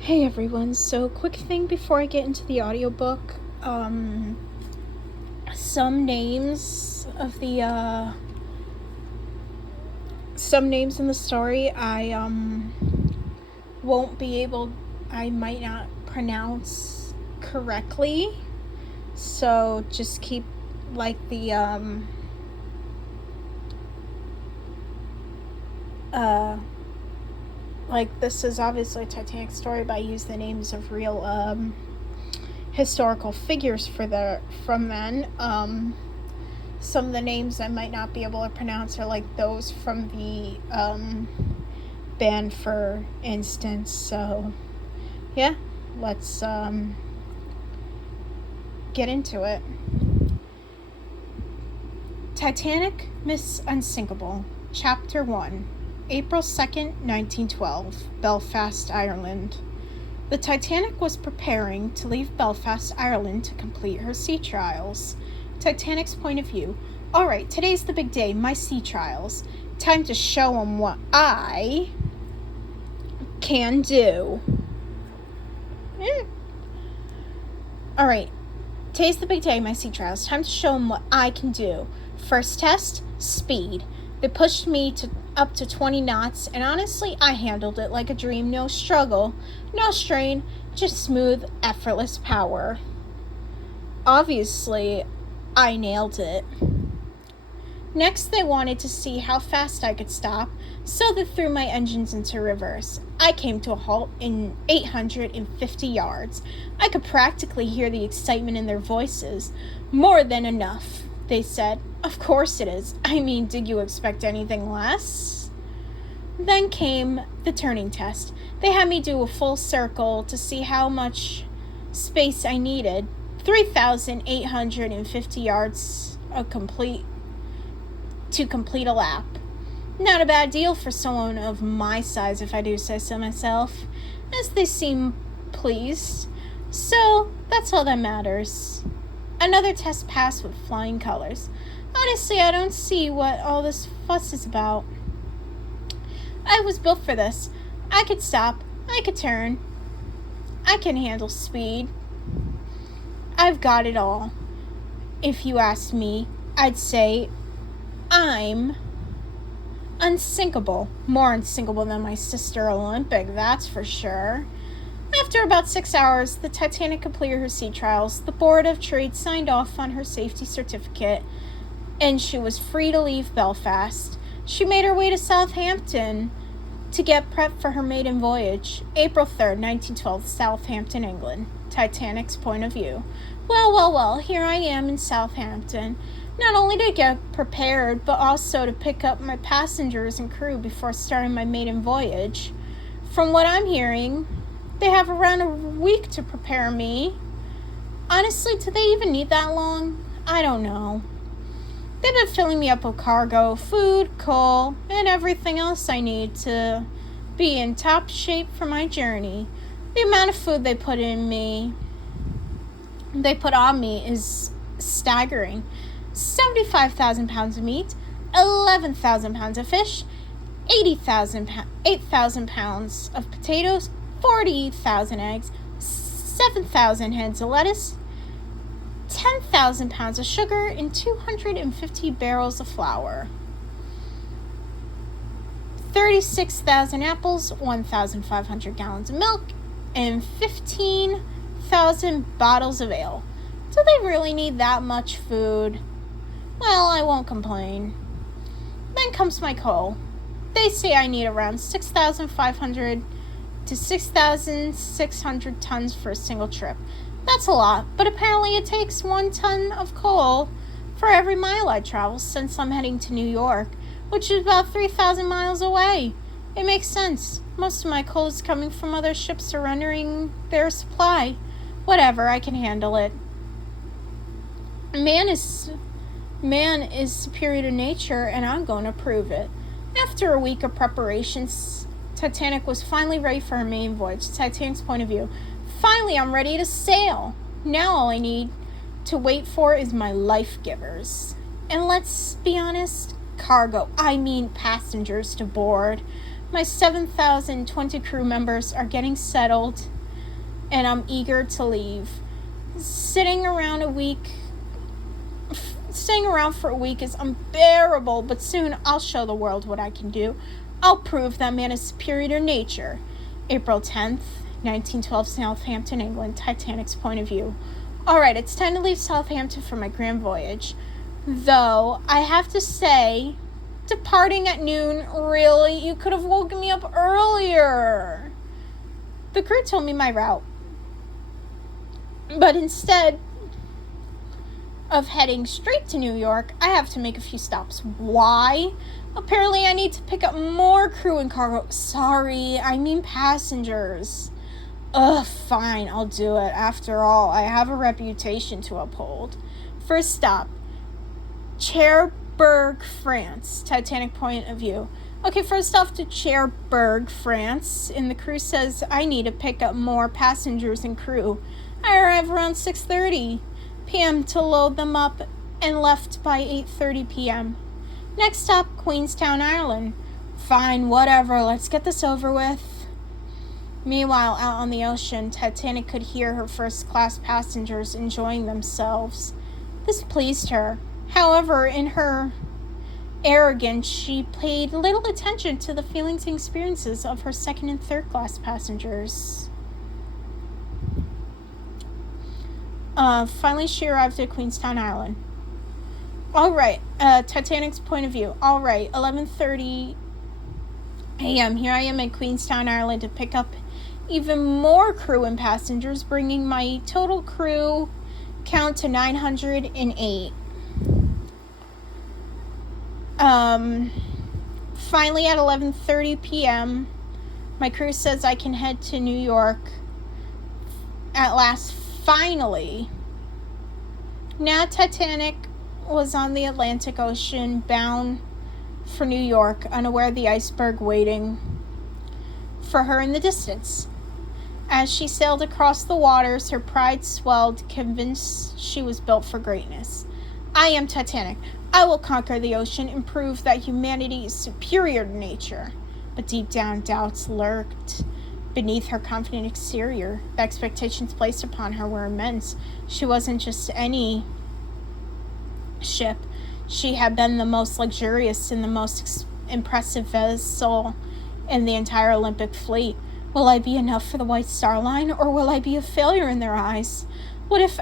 Hey everyone, so quick thing before I get into the audiobook. Some names of the some names in the story I won't be able I might not pronounce correctly. So just keep like the like this is obviously a Titanic story, but I use the names of real historical figures from then. Some of the names I might not be able to pronounce are like those from the band, for instance. So yeah, let's get into it. Titanic, Miss Unsinkable, Chapter 1, April 2nd, 1912, Belfast, Ireland. The Titanic was preparing to leave Belfast, Ireland to complete her sea trials. Titanic's point of view. Alright, today's the big day, my sea trials. Time to show them what I can do. Alright, today's the big day, my sea trials. Time to show them what I can do. First test, speed. They pushed me up to 20 knots, and honestly, I handled it like a dream. No struggle, no strain, just smooth, effortless power. Obviously, I nailed it. Next, they wanted to see how fast I could stop, so they threw my engines into reverse. I came to a halt in 850 yards. I could practically hear the excitement in their voices. More than enough, they said. Of course it is. I mean, did you expect anything less? Then came the turning test. They had me do a full circle to see how much space I needed. 3,850 yards to complete a lap. Not a bad deal for someone of my size, if I do say so myself, as they seem pleased. So, that's all that matters. Another test passed with flying colors. Honestly, I don't see what all this fuss is about. I was built for this. I could stop. I could turn. I can handle speed. I've got it all. If you asked me, I'd say I'm unsinkable. More unsinkable than my sister Olympic, that's for sure. After about 6 hours, the Titanic completed her sea trials. The Board of Trade signed off on her safety certificate, and she was free to leave Belfast. She made her way to Southampton to get prepped for her maiden voyage. April 3rd, 1912, Southampton, England. Titanic's point of view. Well, here I am in Southampton. Not only to get prepared, but also to pick up my passengers and crew before starting my maiden voyage. From what I'm hearing, they have around a week to prepare me. Honestly, do they even need that long? I don't know. They've been filling me up with cargo, food, coal, and everything else I need to be in top shape for my journey. The amount of food they put on me is staggering. 75,000 pounds of meat, 11,000 pounds of fish, 8,000 pounds of potatoes, 40,000 eggs, 7,000 heads of lettuce, 10,000 pounds of sugar, and 250 barrels of flour. 36,000 apples, 1,500 gallons of milk, and 15,000 bottles of ale. Do they really need that much food? Well, I won't complain. Then comes my coal. They say I need around 6,500 to 6,600 tons for a single trip. That's a lot, but apparently it takes 1 ton of coal for every mile I travel since I'm heading to New York, which is about 3,000 miles away. It makes sense. Most of my coal is coming from other ships surrendering their supply. Whatever, I can handle it. Man is superior to nature, and I'm going to prove it. After a week of preparations, Titanic was finally ready for her main voyage. Titanic's point of view. Finally, I'm ready to sail. Now all I need to wait for is my life givers. And let's be honest, cargo, I mean passengers to board. My 7,020 crew members are getting settled, and I'm eager to leave. Staying around for a week is unbearable, but soon I'll show the world what I can do. I'll prove that man is superior to nature. April 10th, 1912, Southampton, England. Titanic's point of view. Alright, it's time to leave Southampton for my grand voyage. Though, I have to say, departing at noon, really? You could have woken me up earlier. The crew told me my route. But instead of heading straight to New York, I have to make a few stops. Why? Apparently I need to pick up more crew and cargo. Sorry, I mean passengers. Ugh, fine, I'll do it. After all, I have a reputation to uphold. First stop, Cherbourg, France. Titanic point of view. Okay, first off to Cherbourg, France, and the crew says I need to pick up more passengers and crew. I arrive around 6:30 p.m. to load them up and left by 8:30 p.m. Next stop, Queenstown, Ireland. Fine, whatever, let's get this over with. Meanwhile, out on the ocean, Titanic could hear her first-class passengers enjoying themselves. This pleased her. However, in her arrogance, she paid little attention to the feelings and experiences of her second and third-class passengers. Finally, she arrived at Queenstown, Island. Alright, Titanic's point of view. Alright, 11:30 a.m. Here I am at Queenstown, Ireland to pick up even more crew and passengers, bringing my total crew count to 908. Finally, at 11:30 p.m., my crew says I can head to New York. At last, finally. Now, Titanic was on the Atlantic Ocean, bound for New York, unaware of the iceberg waiting for her in the distance. As she sailed across the waters, her pride swelled, convinced she was built for greatness. I am Titanic. I will conquer the ocean and prove that humanity is superior to nature. But deep down, doubts lurked beneath her confident exterior. The expectations placed upon her were immense. She wasn't just any ship. She had been the most luxurious and the most impressive vessel in the entire Olympic fleet. Will I be enough for the White Star Line, or will I be a failure in their eyes? What if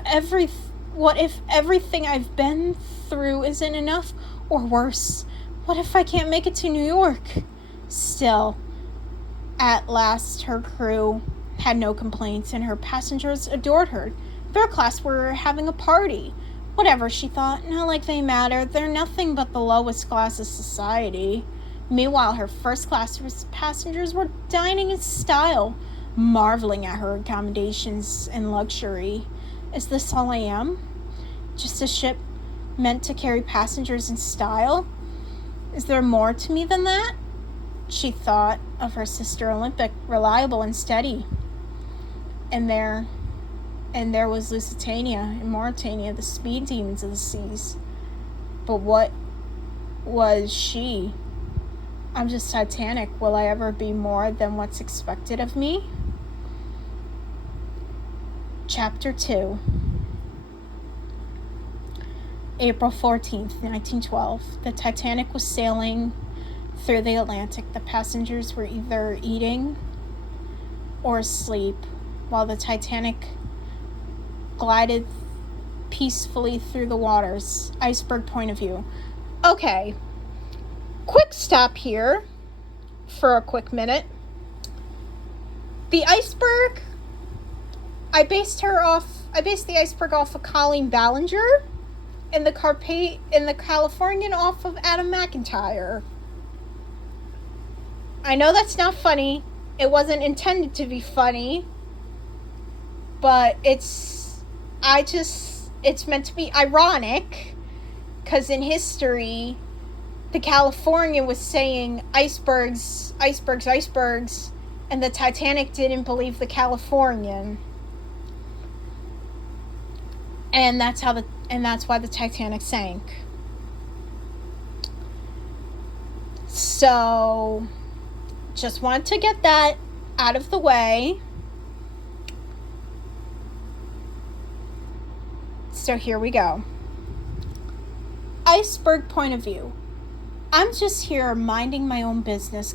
everything I've been through isn't enough? Or worse, what if I can't make it to New York? Still, at last, her crew had no complaints, and her passengers adored her. Third class were having a party. Whatever, she thought, not like they matter. They're nothing but the lowest class of society. Meanwhile, her first-class passengers were dining in style, marveling at her accommodations and luxury. Is this all I am? Just a ship meant to carry passengers in style? Is there more to me than that? She thought of her sister Olympic, reliable and steady. And there was Lusitania and Mauritania, the speed demons of the seas. But what was she? I'm just Titanic. Will I ever be more than what's expected of me? Chapter 2. April 14th, 1912. The Titanic was sailing through the Atlantic. The passengers were either eating or asleep, while the Titanic glided peacefully through the waters. Iceberg point of view. Okay. Quick stop here for a quick minute. The iceberg, I based the iceberg off of Colleen Ballinger, and the Californian off of Adam McIntyre. I know that's not funny. It wasn't intended to be funny, but it's meant to be ironic, because in history, the Californian was saying icebergs, icebergs, icebergs, and the Titanic didn't believe the Californian. And that's why the Titanic sank. So, Just wanted to get that out of the way. So here we go. Iceberg point of view. I'm just here minding my own business,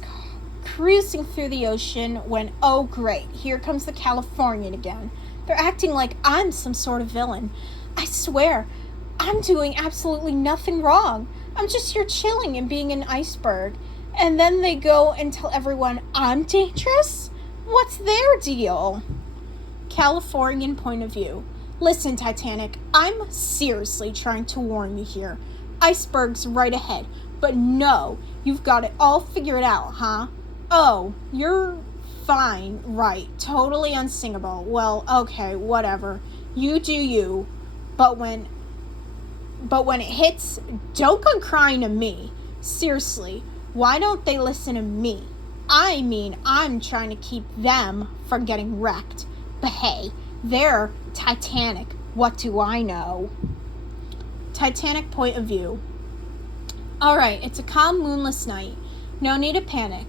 cruising through the ocean when, oh great, here comes the Californian again. They're acting like I'm some sort of villain. I swear, I'm doing absolutely nothing wrong. I'm just here chilling and being an iceberg. And then they go and tell everyone I'm dangerous? What's their deal? Californian point of view. Listen, Titanic, I'm seriously trying to warn you here. Iceberg's right ahead. But no, you've got it all figured out, huh? Oh, you're fine, right. Totally unsinkable. Well, okay, whatever. You do you. But when it hits, don't come crying to me. Seriously, why don't they listen to me? I mean, I'm trying to keep them from getting wrecked. But hey, they're Titanic. What do I know? Titanic point of view. Alright, it's a calm, moonless night. No need to panic.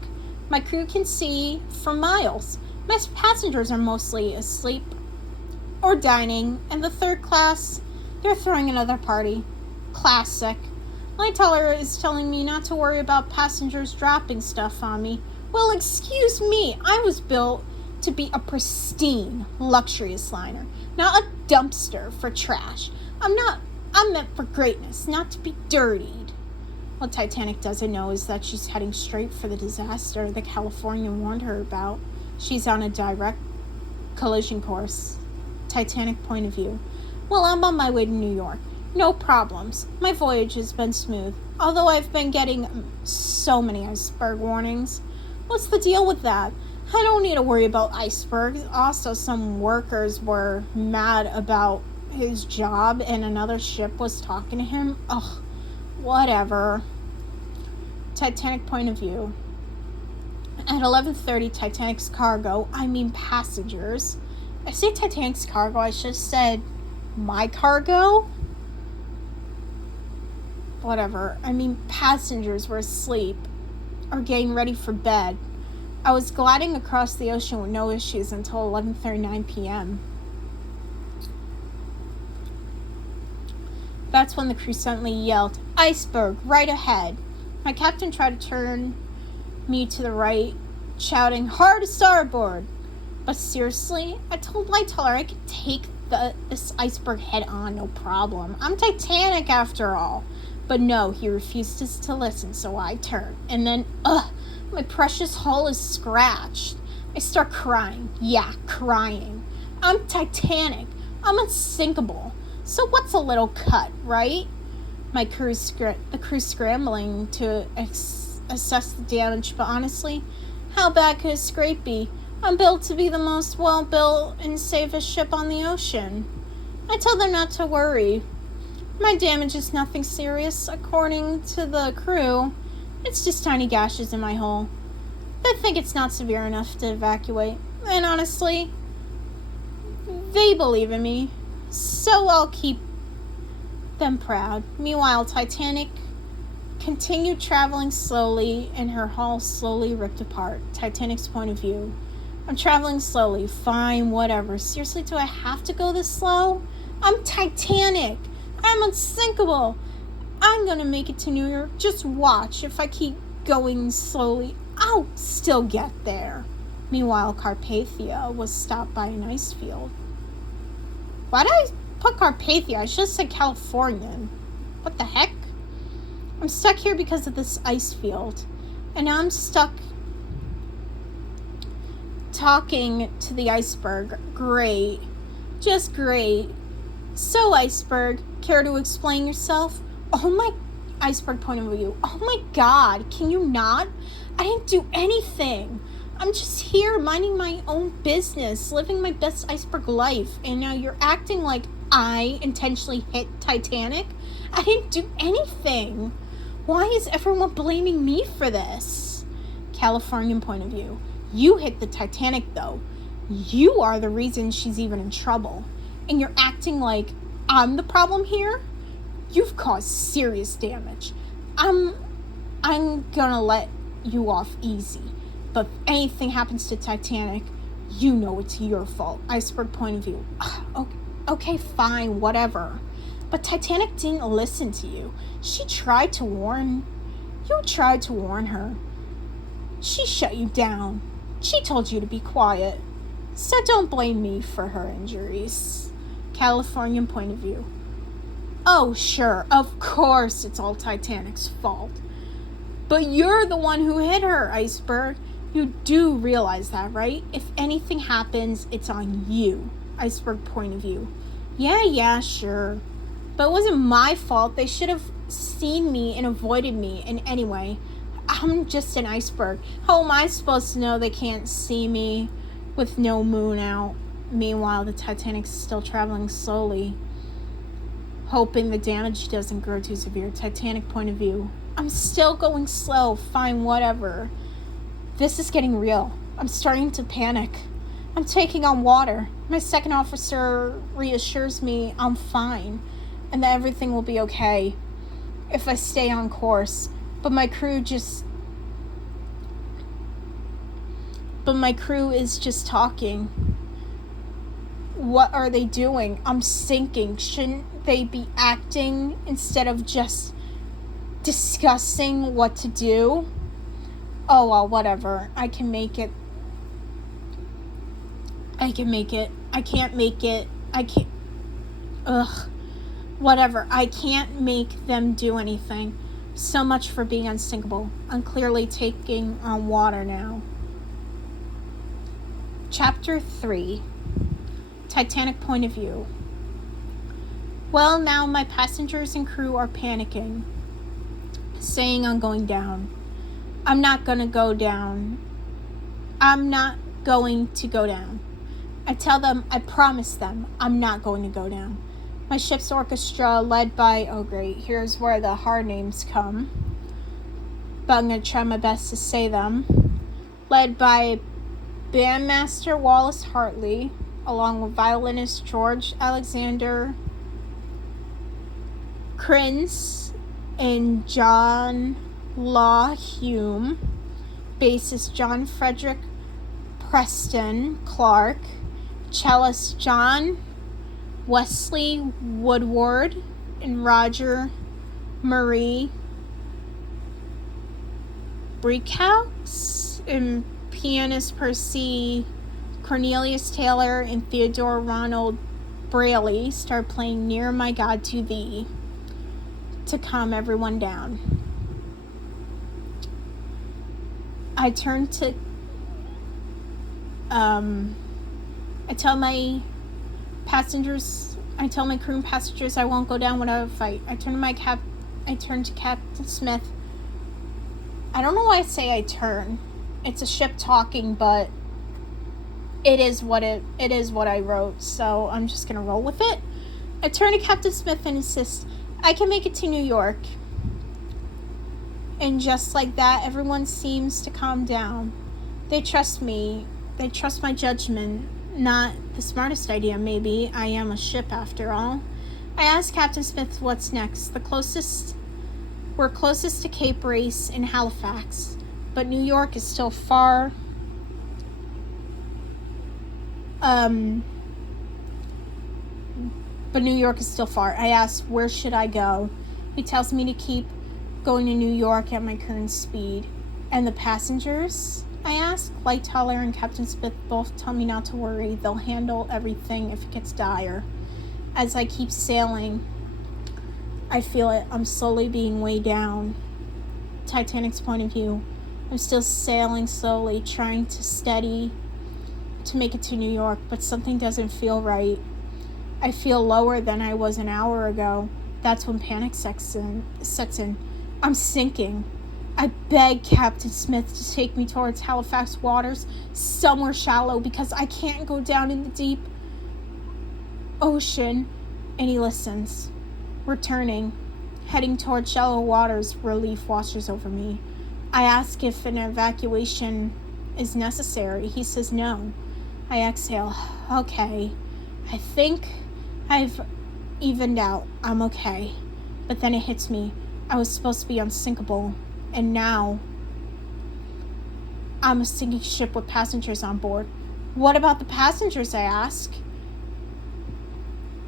My crew can see for miles. My passengers are mostly asleep or dining, and the third class, they're throwing another party. Classic. My teller is telling me not to worry about passengers dropping stuff on me. Well, excuse me, I was built to be a pristine, luxurious liner, not a dumpster for trash. I'm meant for greatness, not to be dirtied. What Titanic doesn't know is that she's heading straight for the disaster the Californian warned her about. She's on a direct collision course. Titanic point of view. Well, I'm on my way to New York. No problems. My voyage has been smooth, although I've been getting so many iceberg warnings. What's the deal with that? I don't need to worry about icebergs. Also, some workers were mad about his job and another ship was talking to him. Ugh, whatever. Titanic point of view. At 11:30, Titanic's cargo, I mean passengers. I say Titanic's cargo, I should have said my cargo? Whatever. I mean passengers were asleep or getting ready for bed. I was gliding across the ocean with no issues until 11:39 p.m. That's when the crew suddenly yelled, "Iceberg, right ahead." My captain tried to turn me to the right, shouting, "Hard to starboard!" But seriously, I told Lightoller I could take this iceberg head on, no problem. I'm Titanic after all. But no, he refuses to listen, so I turn. And then, my precious hull is scratched. I start crying. Yeah, crying. I'm Titanic. I'm unsinkable. So what's a little cut, right? The crew's scrambling to assess the damage, but honestly, how bad could a scrape be? I'm built to be the most well-built and safest ship on the ocean. I tell them not to worry. My damage is nothing serious, according to the crew. It's just tiny gashes in my hull. They think it's not severe enough to evacuate. And honestly, they believe in me. So I'll keep them proud. Meanwhile, Titanic continued traveling slowly and her hull slowly ripped apart. Titanic's point of view. I'm traveling slowly. Fine, whatever. Seriously, do I have to go this slow? I'm Titanic. I'm unsinkable. I'm gonna make it to New York. Just watch. If I keep going slowly, I'll still get there. Meanwhile, Carpathia was stopped by an ice field. Why did I put Carpathia? I should have said Californian. What the heck? I'm stuck here because of this ice field. And now I'm stuck talking to the iceberg. Great. Just great. So, iceberg, care to explain yourself? Oh my, iceberg point of view. Oh my god, can you not? I didn't do anything. I'm just here minding my own business, living my best iceberg life, and now you're acting like I intentionally hit Titanic? I didn't do anything. Why is everyone blaming me for this? Californian point of view. You hit the Titanic, though. You are the reason she's even in trouble. And you're acting like I'm the problem here? You've caused serious damage. I'm gonna let you off easy. But if anything happens to Titanic, you know it's your fault. Iceberg point of view. Okay, fine, whatever. But Titanic didn't listen to you. You tried to warn her. She shut you down. She told you to be quiet. So don't blame me for her injuries. Californian point of view. Oh, sure, of course it's all Titanic's fault. But you're the one who hit her, Iceberg. You do realize that, right? If anything happens, it's on you. Iceberg point of view. Yeah, sure. But it wasn't my fault. They should have seen me and avoided me. And anyway, I'm just an iceberg. How am I supposed to know they can't see me with no moon out? Meanwhile, the Titanic's still traveling slowly, hoping the damage doesn't grow too severe. Titanic point of view. I'm still going slow. Fine, whatever. This is getting real. I'm starting to panic. I'm taking on water. My second officer reassures me I'm fine and that everything will be okay if I stay on course. But my crew is just talking. What are they doing? I'm sinking. Shouldn't they be acting instead of just discussing what to do? Oh, well, whatever. I can make it. I can't make it. Whatever. I can't make them do anything. So much for being unsinkable. I'm clearly taking on water now. Chapter 3. Titanic point of view. Well, now my passengers and crew are panicking, saying I'm going down. I'm not going to go down. I tell them, I promise them, I'm not going to go down. My ship's orchestra, led by, oh great, here's where the hard names come, but I'm going to try my best to say them, led by Bandmaster Wallace Hartley, along with violinist George Alexander Krins and John Law Hume, bassist John Frederick Preston Clark, cellist John Wesley Woodward and Roger Marie Brickhouse, and pianist Percy Cornelius Taylor and Theodore Ronald Brayley start playing Near My God to Thee to calm everyone down. I turn to I tell my crew and passengers I won't go down without a fight. I turn to Captain Smith. I don't know why I say I turn. It's a ship talking, but it is what I wrote, so I'm just gonna roll with it. I turn to Captain Smith and insist I can make it to New York. And just like that, everyone seems to calm down. They trust me. They trust my judgment. Not the smartest idea, maybe. I am a ship, after all. I ask Captain Smith what's next. We're closest to Cape Race in Halifax, but New York is still far. But New York is still far. I ask, where should I go? He tells me to keep going to New York at my current speed. And the passengers? I ask. Lightoller and Captain Smith both tell me not to worry. They'll handle everything if it gets dire. As I keep sailing, I feel it. I'm slowly being weighed down. Titanic's point of view. I'm still sailing slowly, trying to make it to New York, but something doesn't feel right. I feel lower than I was an hour ago. That's when panic sets in. I'm sinking. I beg Captain Smith to take me towards Halifax waters, somewhere shallow, because I can't go down in the deep ocean. And he listens. We're turning, heading towards shallow waters. Relief washes over me. I ask if an evacuation is necessary. He says no. I exhale. Okay. I think I've evened out. I'm okay. But then it hits me. I was supposed to be unsinkable. And now I'm a sinking ship with passengers on board. What about the passengers, I ask.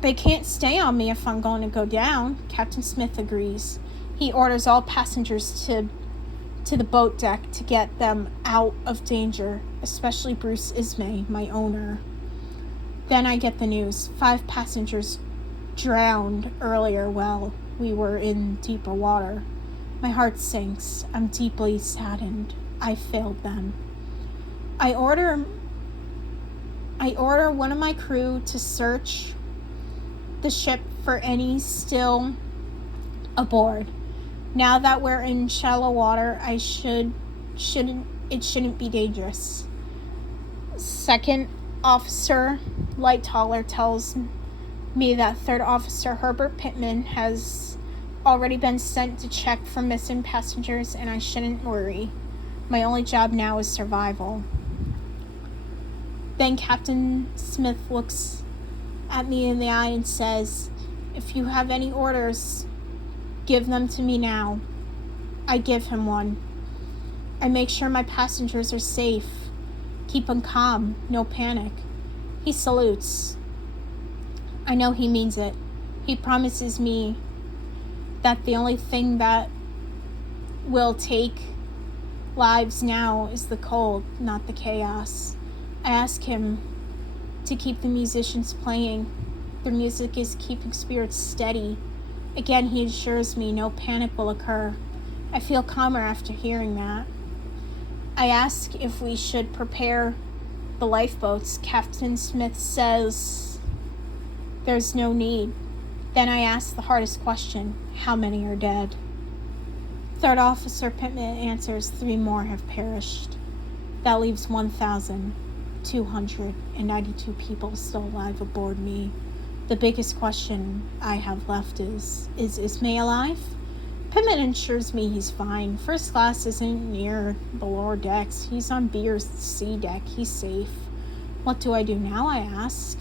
They can't stay on me if I'm going to go down. Captain Smith agrees. He orders all passengers to the boat deck to get them out of danger, especially Bruce Ismay, my owner. Then I get the news. 5 passengers drowned earlier while we were in deeper water. My heart sinks. I'm deeply saddened. I failed them. I order one of my crew to search the ship for any still aboard. Now that we're in shallow water, it shouldn't be dangerous. Second Officer Lightoller tells me that Third Officer Herbert Pittman has already been sent to check for missing passengers, and I shouldn't worry. My only job now is survival. Then Captain Smith looks at me in the eye and says, if you have any orders, give them to me now. I give him one. I make sure my passengers are safe. Keep them calm, no panic. He salutes. I know he means it. He promises me that the only thing that will take lives now is the cold, not the chaos. I ask him to keep the musicians playing. Their music is keeping spirits steady. Again, he assures me no panic will occur. I feel calmer after hearing that. I ask if we should prepare the lifeboats. Captain Smith says there's no need. Then I ask the hardest question, how many are dead? Third Officer Pittman answers 3 more have perished. That leaves 1,292 people still alive aboard me. The biggest question I have left is Ismay alive? Pittman assures me he's fine. First class isn't near the lower decks. He's on B or C deck. He's safe. What do I do now, I ask.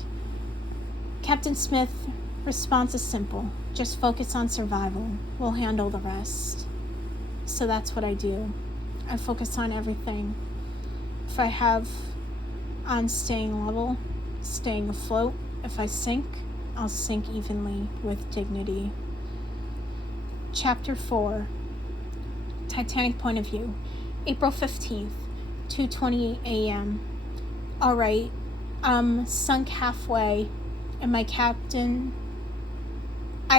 Captain Smith response is simple. Just focus on survival. We'll handle the rest. So that's what I do. I focus on everything. If I have on staying level, staying afloat. If I sink, I'll sink evenly with dignity. Chapter 4. Titanic Point of View. April 15th, 2:28 a.m. Alright, sunk halfway, and I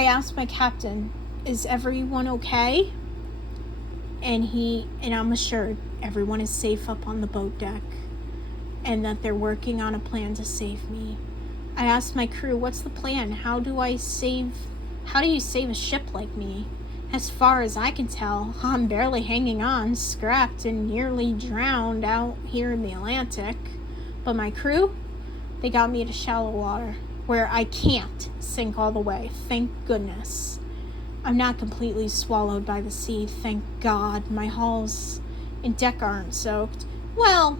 asked my captain, is everyone okay? And I'm assured everyone is safe up on the boat deck, and that they're working on a plan to save me. I asked my crew, what's the plan? How do you save a ship like me? As far as I can tell, I'm barely hanging on, scrapped and nearly drowned out here in the Atlantic. But my crew, they got me to shallow water, where I can't sink all the way, thank goodness. I'm not completely swallowed by the sea, thank God. My hulls and deck aren't soaked. Well,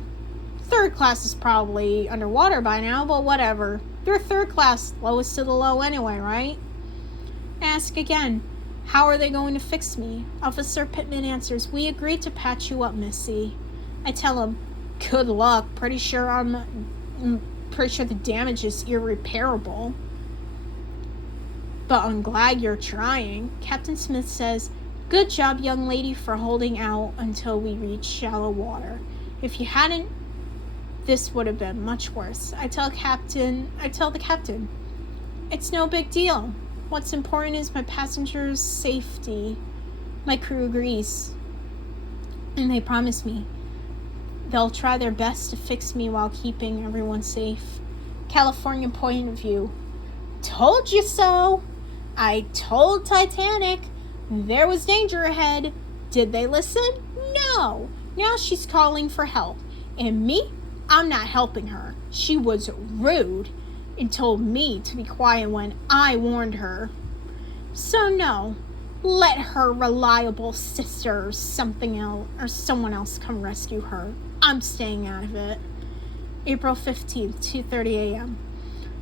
third class is probably underwater by now, but whatever. They're third class, lowest of the low anyway, right? Ask again. How are they going to fix me? Officer Pittman answers, we agreed to patch you up, Missy. I tell him, good luck. Pretty sure the damage is irreparable. But I'm glad you're trying. Captain Smith says, good job, young lady, for holding out until we reach shallow water. If you hadn't, this would have been much worse. I tell the captain, it's no big deal. What's important is my passengers' safety. My crew agrees. And they promise me they'll try their best to fix me while keeping everyone safe. California Point of View. Told you so. I told Titanic there was danger ahead. Did they listen? No. Now she's calling for help. And me? I'm not helping her. She was rude and told me to be quiet when I warned her. So no, let her reliable sister or someone else come rescue her. I'm staying out of it. April 15th, 2:30 a.m.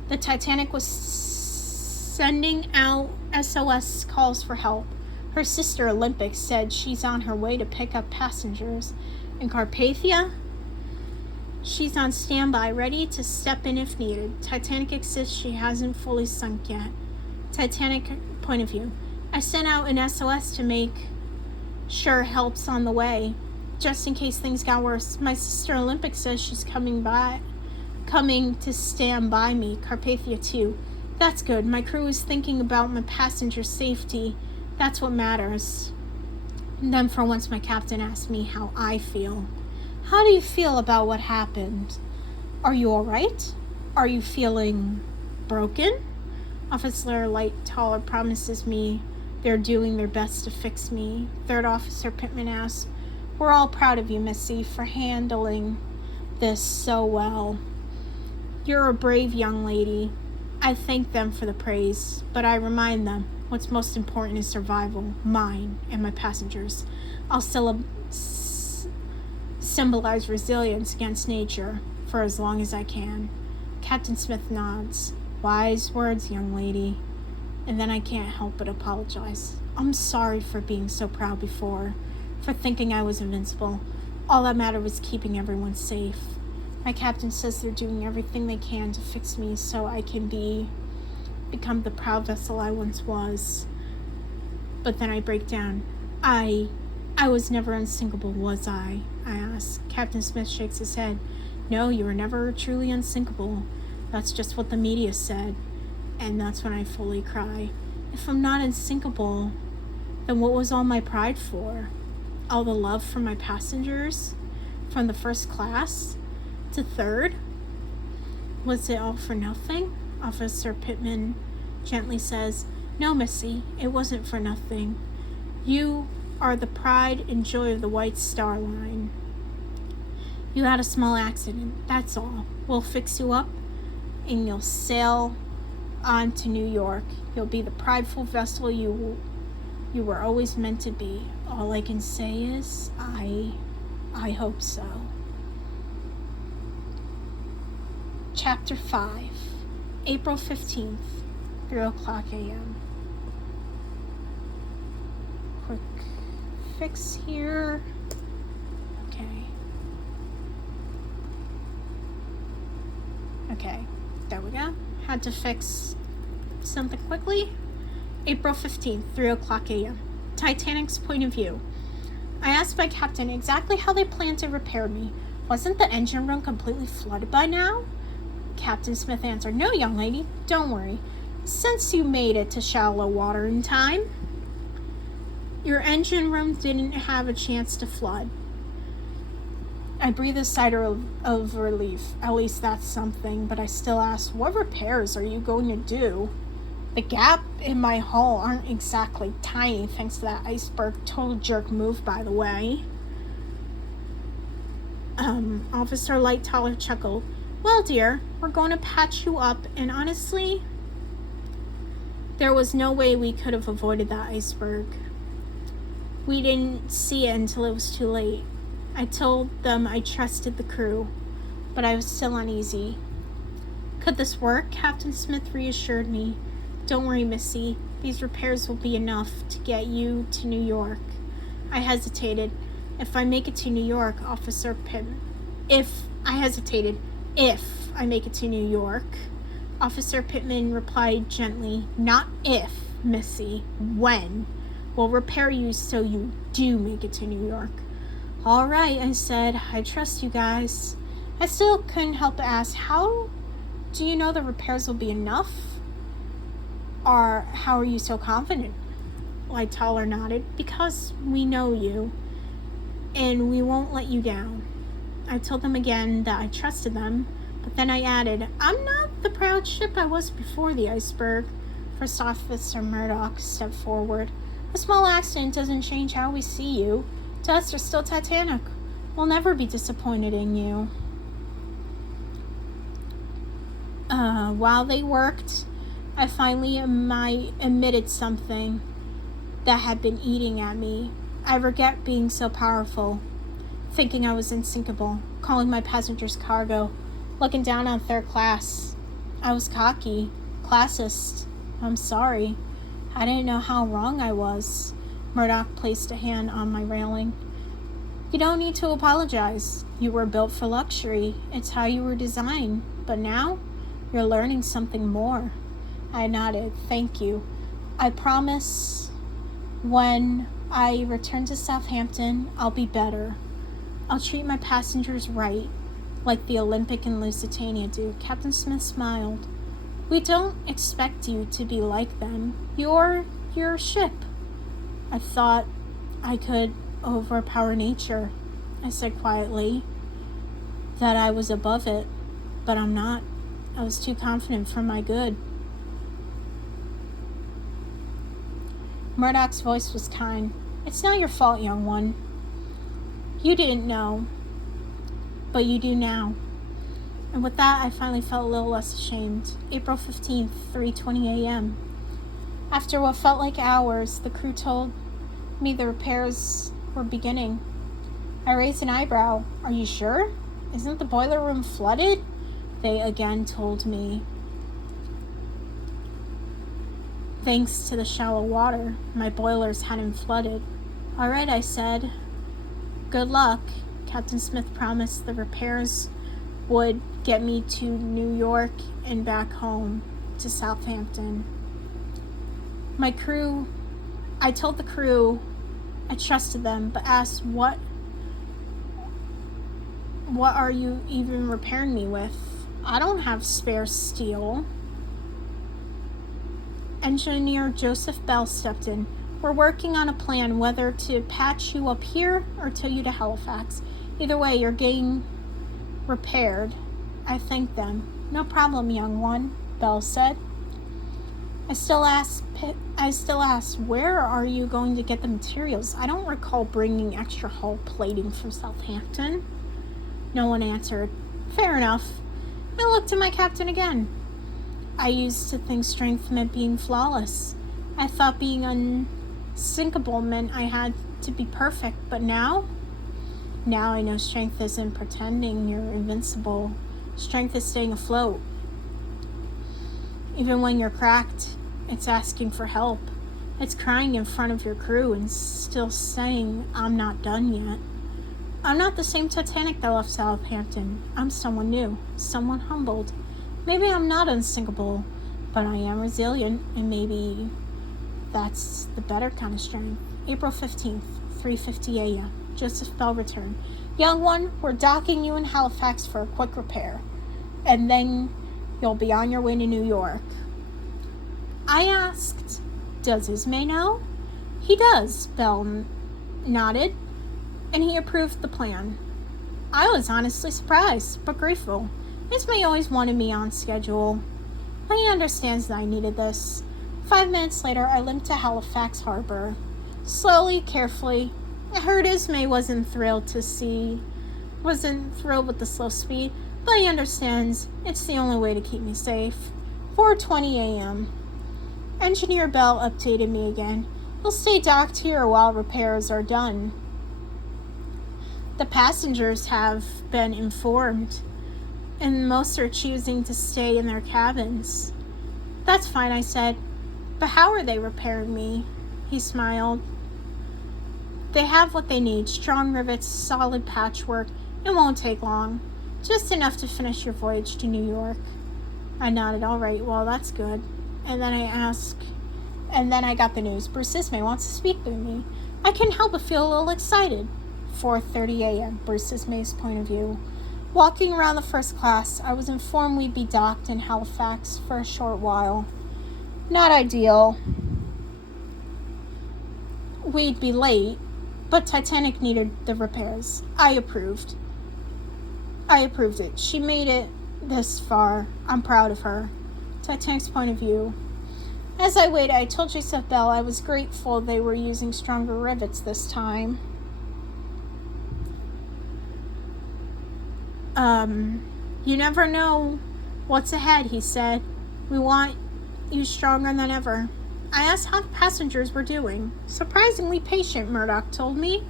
The Titanic was sending out SOS calls for help. Her sister Olympic said she's on her way to pick up passengers. In Carpathia, She's on standby, ready to step in if needed. Titanic exists, she hasn't fully sunk yet. Titanic point of view. I sent out an SOS to make sure help's on the way, just in case things got worse. My sister Olympic says she's coming to stand by me. Carpathia too. That's good. My crew is thinking about my passenger's safety. That's what matters. And then for once my captain asked me how I feel. How do you feel about what happened? Are you alright? Are you feeling broken? Officer Lightoller promises me they're doing their best to fix me. Third Officer Pittman asks, we're all proud of you, Missy, for handling this so well. You're a brave young lady. I thank them for the praise, but I remind them what's most important is survival, mine and my passengers. I'll symbolize resilience against nature for as long as I can. Captain Smith nods. Wise words, young lady. And then I can't help but apologize. I'm sorry for being so proud before, for thinking I was invincible. All that mattered was keeping everyone safe. My captain says they're doing everything they can to fix me so I can become the proud vessel I once was. But then I break down. I was never unsinkable, was I? I ask. Captain Smith shakes his head. No, you were never truly unsinkable. That's just what the media said. And that's when I fully cry. If I'm not unsinkable, then what was all my pride for? All the love from my passengers? From the first class to third? Was it all for nothing? Officer Pittman gently says, no, Missy, it wasn't for nothing. You are the pride and joy of the White Star Line. You had a small accident, that's all. We'll fix you up and you'll sail on to New York. You'll be the prideful vessel you were always meant to be. All I can say is, I hope so. Chapter 5, April 15th, 3:00 a.m. Quick fix here. Okay, there we go. Had to fix something quickly. April 15th, 3:00 a.m. Titanic's point of view. I asked my captain exactly how they planned to repair me. Wasn't the engine room completely flooded by now? Captain Smith answered, no, young lady, don't worry. Since you made it to shallow water in time, your engine room didn't have a chance to flood. I breathed a sigh of relief. At least that's something, but I still asked, what repairs are you going to do? The gap in my hull aren't exactly tiny, thanks to that iceberg total jerk move, by the way. Officer Lightoller chuckled. Well, dear, we're going to patch you up, and honestly, there was no way we could have avoided that iceberg. We didn't see it until it was too late. I told them I trusted the crew, but I was still uneasy. Could this work? Captain Smith reassured me. Don't worry, Missy. These repairs will be enough to get you to New York. I hesitated. If I make it to New York, Officer Pittman. If I make it to New York, Officer Pittman replied gently, not if, Missy, when. We'll repair you so you do make it to New York. All right, I said. I trust you guys. I still couldn't help but ask, how do you know the repairs will be enough? Or how are you so confident? Lightoller nodded. Because we know you, and we won't let you down. I told them again that I trusted them, but then I added, I'm not the proud ship I was before the iceberg. First Officer Murdoch stepped forward. A small accident doesn't change how we see you. To us, you're still Titanic. We'll never be disappointed in you. While they worked, I finally admitted something that had been eating at me. I regret being so powerful, thinking I was unsinkable, calling my passengers cargo, looking down on third class. I was cocky, classist. I'm sorry. I didn't know how wrong I was. Murdoch placed a hand on my railing. You don't need to apologize. You were built for luxury. It's how you were designed. But now, you're learning something more. I nodded. Thank you. I promise when I return to Southampton, I'll be better. I'll treat my passengers right, like the Olympic and Lusitania do. Captain Smith smiled. We don't expect you to be like them. You're your ship. I thought I could overpower nature. I said quietly that I was above it, but I'm not. I was too confident for my good. Murdoch's voice was kind. It's not your fault, young one. You didn't know, but you do now. And with that, I finally felt a little less ashamed. April 15th, 3:20 a.m. After what felt like hours, the crew told me the repairs were beginning. I raised an eyebrow. Are you sure? Isn't the boiler room flooded? They again told me. Thanks to the shallow water, my boilers hadn't flooded. All right, I said. Good luck. Captain Smith promised the repairs would get me to New York and back home to Southampton. I told the crew I trusted them, but asked, what are you even repairing me with? I don't have spare steel. Engineer Joseph Bell stepped in. We're working on a plan whether to patch you up here or tow you to Halifax. Either way, you're getting repaired. I thanked them. No problem, young one, Bell said. I still asked, where are you going to get the materials? I don't recall bringing extra hull plating from Southampton. No one answered. Fair enough. I looked at my captain again. I used to think strength meant being flawless. I thought being unsinkable meant I had to be perfect, but now I know strength isn't pretending you're invincible. Strength is staying afloat. Even when you're cracked, it's asking for help. It's crying in front of your crew and still saying, I'm not done yet. I'm not the same Titanic that left Southampton. I'm someone new, someone humbled. Maybe I'm not unsinkable, but I am resilient, and maybe that's the better kind of strength. April 15th, 3:50 a.m. Joseph Bell returned. Young one, we're docking you in Halifax for a quick repair, and then you'll be on your way to New York. I asked, does Ismay know? He does, Bell nodded, and he approved the plan. I was honestly surprised, but grateful. Ismay always wanted me on schedule, but he understands that I needed this. 5 minutes later, I limped to Halifax Harbor. Slowly, carefully. I heard Ismay wasn't thrilled with the slow speed, but he understands it's the only way to keep me safe. 4:20 a.m. Engineer Bell updated me again. He'll stay docked here while repairs are done. The passengers have been informed, and most are choosing to stay in their cabins. That's fine, I said. But how are they repairing me? He smiled. They have what they need. Strong rivets, solid patchwork. It won't take long. Just enough to finish your voyage to New York. I nodded. All right, well, that's good. And then I got the news. Bruce Ismay wants to speak with me. I couldn't help but feel a little excited. 4:30 a.m. Bruce Ismay's point of view. Walking around the first class, I was informed we'd be docked in Halifax for a short while. Not ideal. We'd be late, but Titanic needed the repairs. I approved it. She made it this far. I'm proud of her. Titanic's point of view. As I waited, I told Joseph Bell I was grateful they were using stronger rivets this time. You never know what's ahead, he said. We want you stronger than ever. I asked how the passengers were doing. Surprisingly patient, Murdoch told me.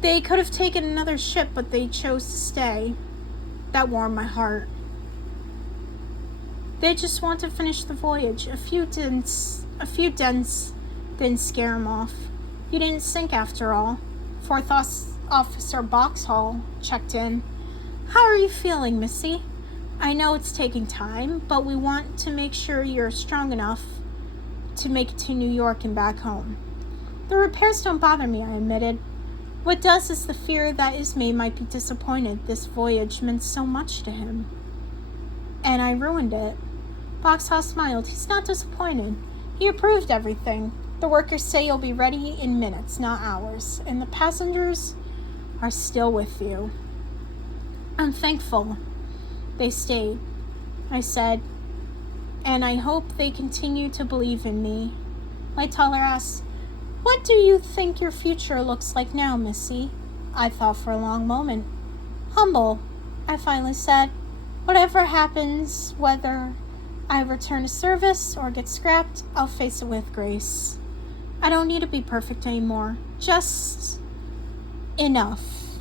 They could have taken another ship, but they chose to stay. That warmed my heart. They just want to finish the voyage. A few dents didn't scare them off. You didn't sink after all. Fourth Officer Boxhall checked in. How are you feeling, Missy? I know it's taking time, but we want to make sure you're strong enough to make it to New York and back home. The repairs don't bother me, I admitted. What does is the fear that Ismay might be disappointed. This voyage meant so much to him. And I ruined it. Boxhall smiled. He's not disappointed. He approved everything. The workers say you'll be ready in minutes, not hours. And the passengers are still with you. I'm thankful they stayed, I said. And I hope they continue to believe in me. Lightoller asked, what do you think your future looks like now, Missy? I thought for a long moment. Humble, I finally said. Whatever happens, whether I return to service or get scrapped, I'll face it with grace. I don't need to be perfect anymore. Just enough.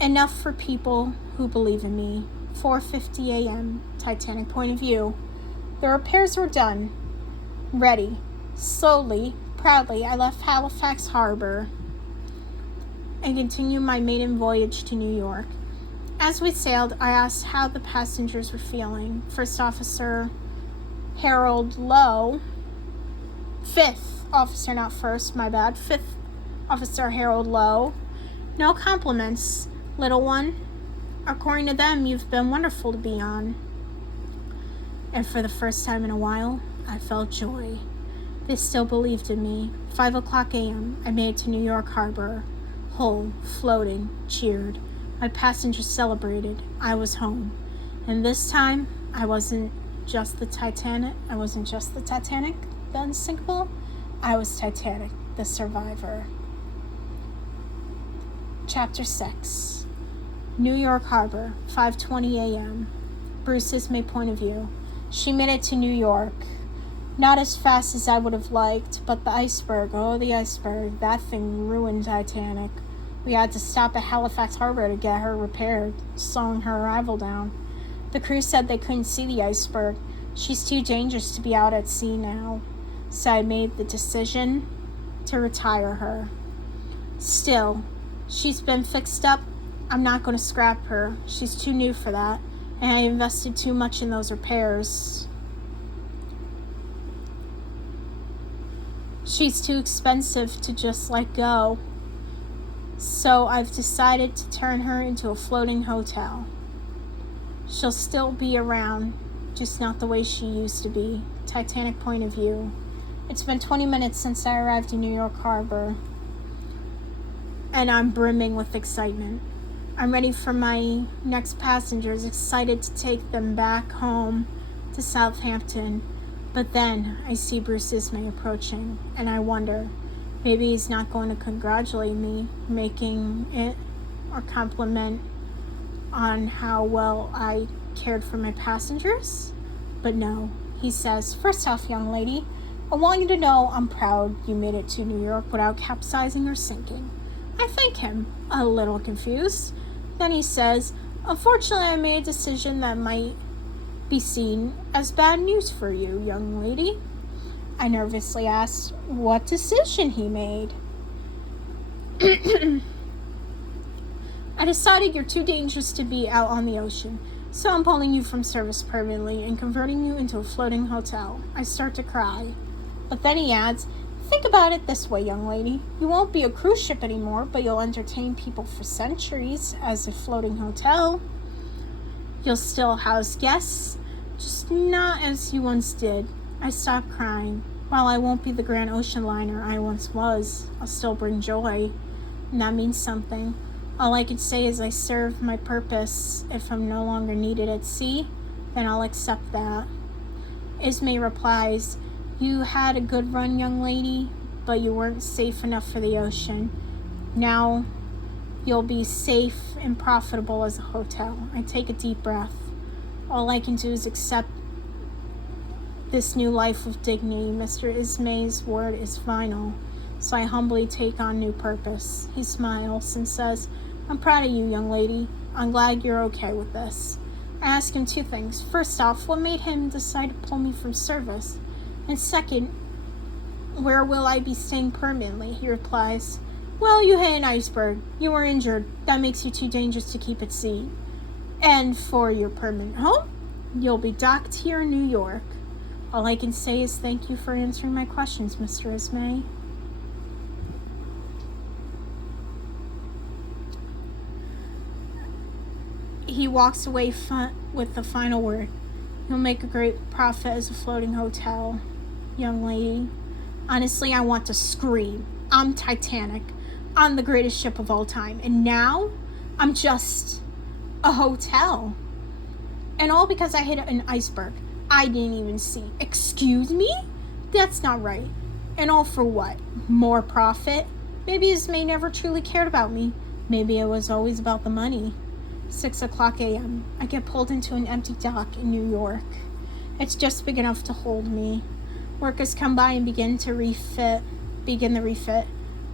Enough for people who believe in me. 4:50 a.m. Titanic point of view. The repairs were done. Ready. Slowly, proudly, I left Halifax Harbor and continued my maiden voyage to New York. As we sailed, I asked how the passengers were feeling. First Officer Harold Lowe, Fifth Officer, not first, my bad. Fifth Officer Harold Lowe. No compliments, little one. According to them, you've been wonderful to be on. And for the first time in a while, I felt joy. They still believed in me. 5 o'clock a.m., I made it to New York Harbor. Whole, floating, cheered. My passengers celebrated. I was home. And this time, I wasn't just the Titanic. The Unsinkable. I was Titanic, the survivor. Chapter 6. New York Harbor, 5:20 a.m. Bruce Ismay point of view. She made it to New York. Not as fast as I would have liked, but the iceberg, the iceberg, that thing ruined Titanic. We had to stop at Halifax Harbor to get her repaired, slowing her arrival down. The crew said they couldn't see the iceberg. She's too dangerous to be out at sea now. So I made the decision to retire her. Still, she's been fixed up. I'm not going to scrap her. She's too new for that, and I invested too much in those repairs. She's too expensive to just let go. So I've decided to turn her into a floating hotel. She'll still be around, just not the way she used to be. Titanic point of view. It's been 20 minutes since I arrived in New York Harbor, and I'm brimming with excitement. I'm ready for my next passengers, excited to take them back home to Southampton. But then I see Bruce Ismay approaching, and I wonder, maybe he's not going to congratulate me, making it or compliment on how well I cared for my passengers? But no, he says, first off, young lady, I want you to know I'm proud you made it to New York without capsizing or sinking. I thank him, a little confused. Then he says, unfortunately, I made a decision that might be seen as bad news for you, young lady. I nervously asked what decision he made. I decided you're too dangerous to be out on the ocean, so I'm pulling you from service permanently and converting you into a floating hotel. I start to cry. But then he adds, think about it this way, young lady. You won't be a cruise ship anymore, but you'll entertain people for centuries as a floating hotel. You'll still house guests, just not as you once did. I stopped crying. While I won't be the grand ocean liner I once was, I'll still bring joy. And that means something. All I could say is I serve my purpose. If I'm no longer needed at sea, then I'll accept that. Ismay replies, you had a good run, young lady, but you weren't safe enough for the ocean. Now you'll be safe and profitable as a hotel. I take a deep breath. All I can do is accept this new life with dignity. Mr. Ismay's word is final, so I humbly take on new purpose. He smiles and says, I'm proud of you, young lady. I'm glad you're okay with this. I ask him two things. First off, what made him decide to pull me from service? And second, where will I be staying permanently? He replies, Well, you hit an iceberg. You were injured. That makes you too dangerous to keep at sea. And for your permanent home, you'll be docked here in New York. All I can say is thank you for answering my questions, Mr. Ismay. He walks away with the final word. You'll make a great profit as a floating hotel, young lady. Honestly, I want to scream. I'm Titanic. I'm the greatest ship of all time. And now, I'm just a hotel. And all because I hit an iceberg I didn't even see. Excuse me? That's not right. And all for what? More profit? Maybe Ismay never truly cared about me. Maybe it was always about the money. 6:00 a.m. I get pulled into an empty dock in New York. It's just big enough to hold me. Workers come by and begin the refit.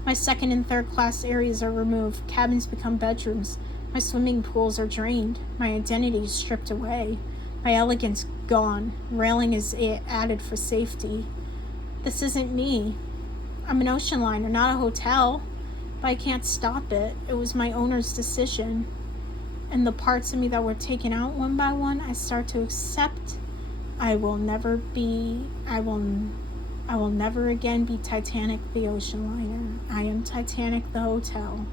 My second and third class areas are removed. Cabins become bedrooms. My swimming pools are drained. My identity is stripped away. My elegance gone. Railing is added for safety. This isn't me. I'm an ocean liner, not a hotel. But I can't stop it. It was my owner's decision. And the parts of me that were taken out one by one, I start to accept. I will never again be Titanic the ocean liner. I am Titanic the hotel.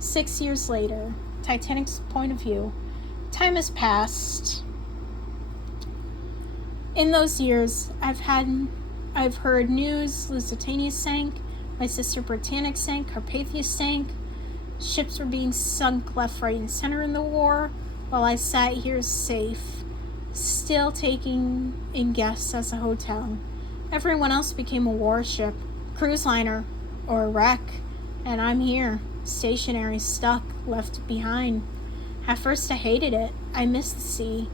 6 years later, Titanic's point of view. Time has passed. In those years, I've heard news. Lusitania sank. My sister Britannic sank. Carpathia sank. Ships were being sunk left, right, and center in the war, while I sat here safe, still taking in guests as a hotel. Everyone else became a warship, cruise liner, or a wreck, and I'm here, stationary, stuck, left behind. At first I hated it. I missed the sea,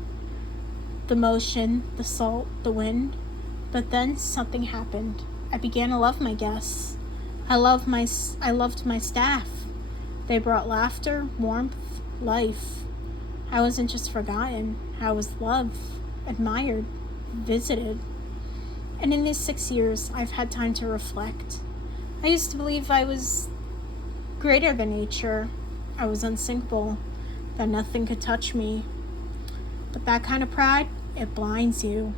the motion, the salt, the wind. But then something happened. I began to love my guests. I loved my staff. They brought laughter, warmth, life. I wasn't just forgotten. I was loved, admired, visited. And in these 6 years, I've had time to reflect. I used to believe I was greater than nature. I was unsinkable, that nothing could touch me. But that kind of pride, it blinds you.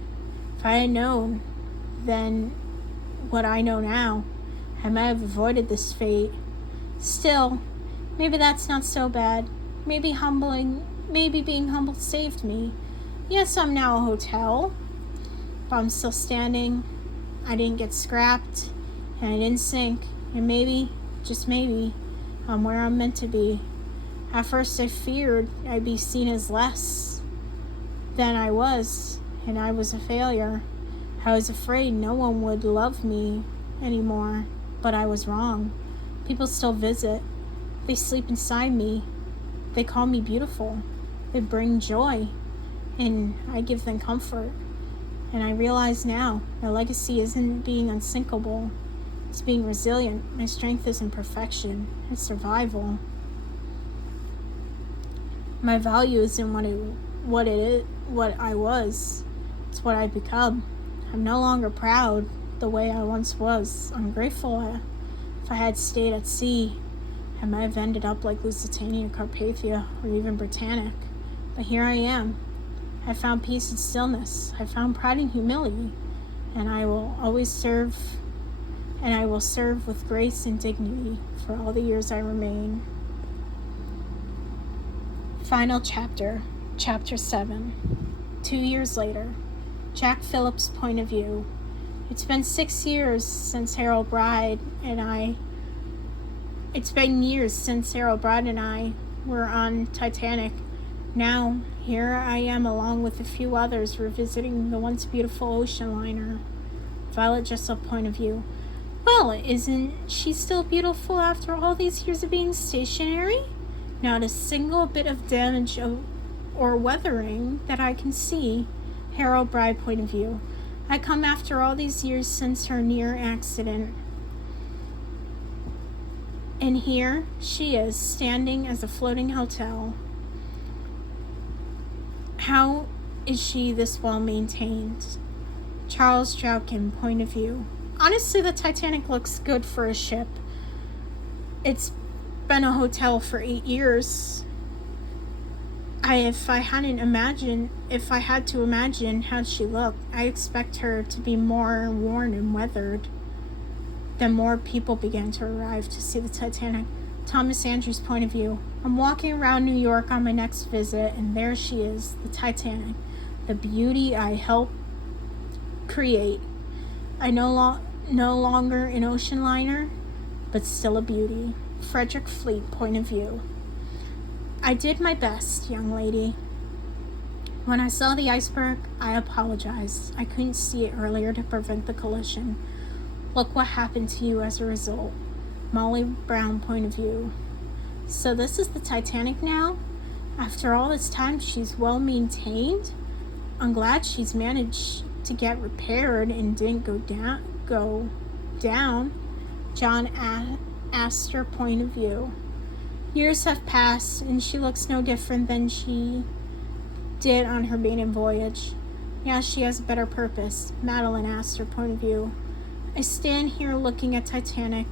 If I had known then what I know now, I might have avoided this fate. Still, maybe that's not so bad. Maybe being humbled saved me. Yes, I'm now a hotel, but I'm still standing. I didn't get scrapped, and I didn't sink. And maybe, just maybe, I'm where I'm meant to be. At first I feared I'd be seen as less than I was, and I was a failure. I was afraid no one would love me anymore, but I was wrong. People still visit. They sleep inside me. They call me beautiful. They bring joy, and I give them comfort. And I realize now, my legacy isn't being unsinkable. It's being resilient. My strength isn't perfection. It's survival. My value isn't what I was. It's what I've become. I'm no longer proud the way I once was. I'm grateful. If I had stayed at sea, I might have ended up like Lusitania, Carpathia, or even Britannic. But here I am. I found peace and stillness. I found pride and humility. And I will always serve, and I will serve with grace and dignity for all the years I remain. Final chapter, Chapter 7. 2 years later. Jack Phillips' point of view. It's been 6 years since Harold Bride and I were on Titanic. Now, here I am along with a few others revisiting the once beautiful ocean liner. Violet Jessup point of view. Well, isn't she still beautiful after all these years of being stationary? Not a single bit of damage or weathering that I can see. Harold Bride point of view. I come after all these years since her near accident. And here she is, standing as a floating hotel. How is she this well maintained? Charles Jowkin point of view. Honestly, the Titanic looks good for a ship. It's been a hotel for 8 years. If I had to imagine how she looked, I expect her to be more worn and weathered. Then more people began to arrive to see the Titanic. Thomas Andrews' point of view. I'm walking around New York on my next visit, and there she is, the Titanic, the beauty I helped create. I no longer an ocean liner, but still a beauty. Frederick Fleet point of view. I did my best, young lady. When I saw the iceberg, I apologized. I couldn't see it earlier to prevent the collision. Look what happened to you as a result. Molly Brown point of view. So this is the Titanic now? After all this time, she's well maintained? I'm glad she's managed to get repaired and didn't go down. John Astor point of view. Years have passed, and she looks no different than she did on her maiden voyage. Now she has a better purpose. Madeline Astor point of view. I stand here looking at Titanic,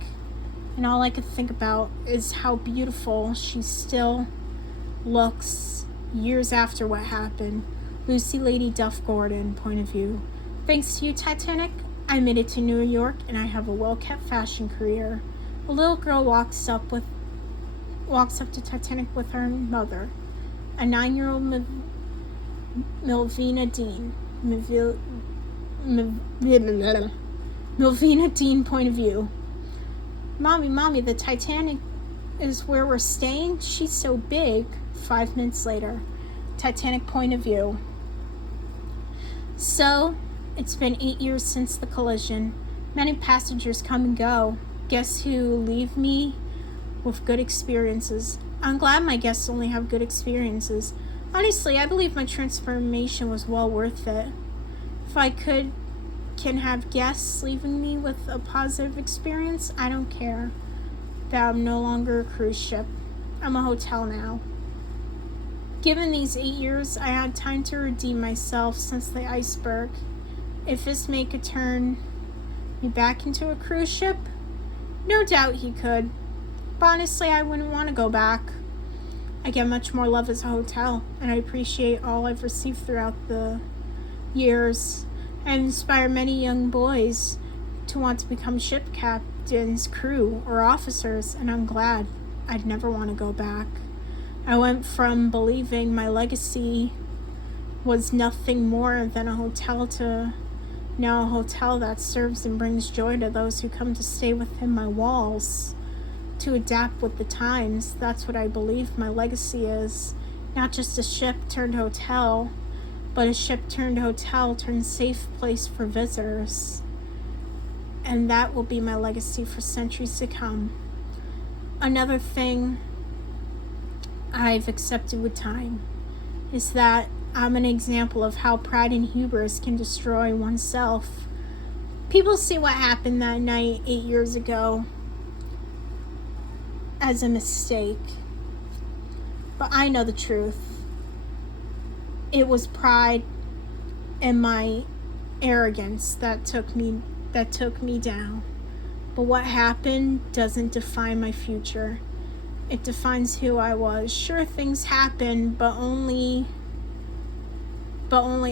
and all I could think about is how beautiful she still looks years after what happened. Lucy Lady Duff Gordon point of view. Thanks to you, Titanic, I made it to New York, and I have a well-kept fashion career. A little girl walks up to Titanic with her mother, a 9-year-old Milvina Dean. Milvina Dean point of view. Mommy, the Titanic is where we're staying? She's so big. 5 minutes later. Titanic point of view. So, it's been 8 years since the collision. Many passengers come and go. Guests who leave me with good experiences. I'm glad my guests only have good experiences. Honestly, I believe my transformation was well worth it. If I can have guests leaving me with a positive experience, I don't care that I'm no longer a cruise ship. I'm a hotel now. Given these 8 years, I had time to redeem myself since the iceberg. If this man could turn me back into a cruise ship, no doubt he could. But honestly, I wouldn't want to go back. I get much more love as a hotel, and I appreciate all I've received throughout the years. I inspire many young boys to want to become ship captains, crew, or officers, and I'm glad. I'd never want to go back. I went from believing my legacy was nothing more than a hotel to now a hotel that serves and brings joy to those who come to stay within my walls. To adapt with the times, that's what I believe my legacy is. Not just a ship turned hotel, but a ship turned hotel turned safe place for visitors. And that will be my legacy for centuries to come. Another thing I've accepted with time is that I'm an example of how pride and hubris can destroy oneself. People see what happened that night 8 years ago as a mistake, but I know the truth. It was pride and my arrogance that took me down. But what happened doesn't define my future. It defines who I was. Sure, things happen, but only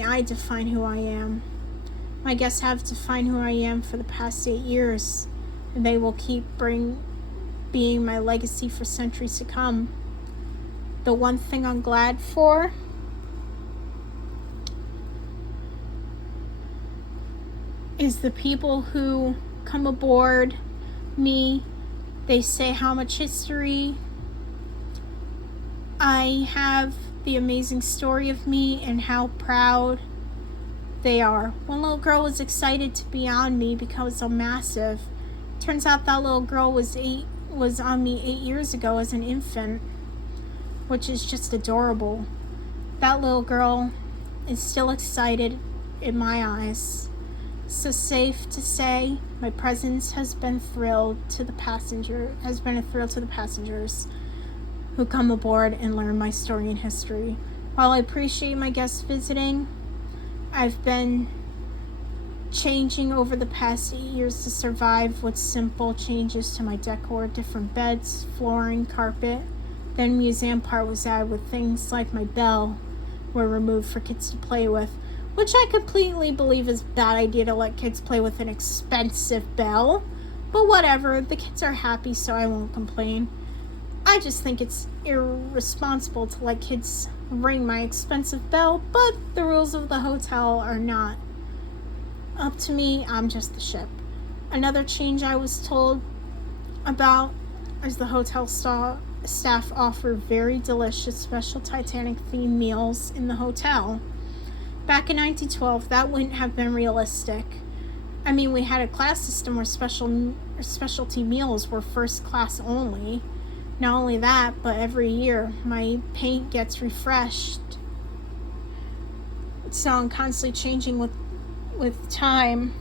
I define who I am. My guests have defined who I am for the past 8 years, and they will keep being my legacy for centuries to come. The one thing I'm glad for is the people who come aboard me. They say how much history I have, the amazing story of me, and how proud they are. One little girl was excited to be on me because I'm massive. Turns out that little girl was on me 8 years ago as an infant, which is just adorable. That little girl is still excited in my eyes. So safe to say, my presence has been a thrill to the passengers who come aboard and learn my story and history. While I appreciate my guests visiting, I've been changing over the past 8 years to survive with simple changes to my decor, different beds, flooring, carpet. Then museum part was added with things like my bell were removed for kids to play with, which I completely believe is a bad idea to let kids play with an expensive bell. But whatever, the kids are happy, so I won't complain. I just think it's irresponsible to let kids ring my expensive bell, but the rules of the hotel are not up to me. I'm just the ship. Another change I was told about is the hotel staff offer very delicious special Titanic themed meals in the hotel. Back in 1912, that wouldn't have been realistic. I mean, we had a class system where specialty meals were first class only. Not only that, but every year my paint gets refreshed. So I'm constantly changing with time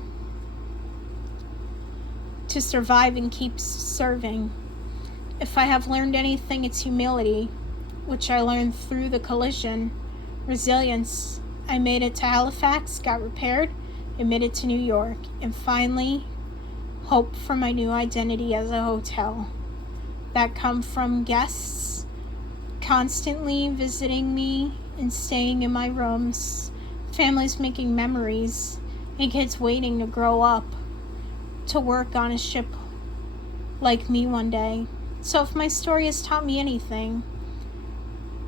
to survive and keep serving. If I have learned anything, it's humility, which I learned through the collision. Resilience. I made it to Halifax, got repaired, admitted to New York, and finally, hope for my new identity as a hotel. That come from guests constantly visiting me and staying in my rooms, families making memories, and kids waiting to grow up to work on a ship like me one day. So if my story has taught me anything,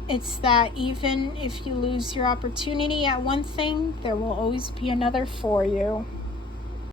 it's that even if you lose your opportunity at one thing, there will always be another for you.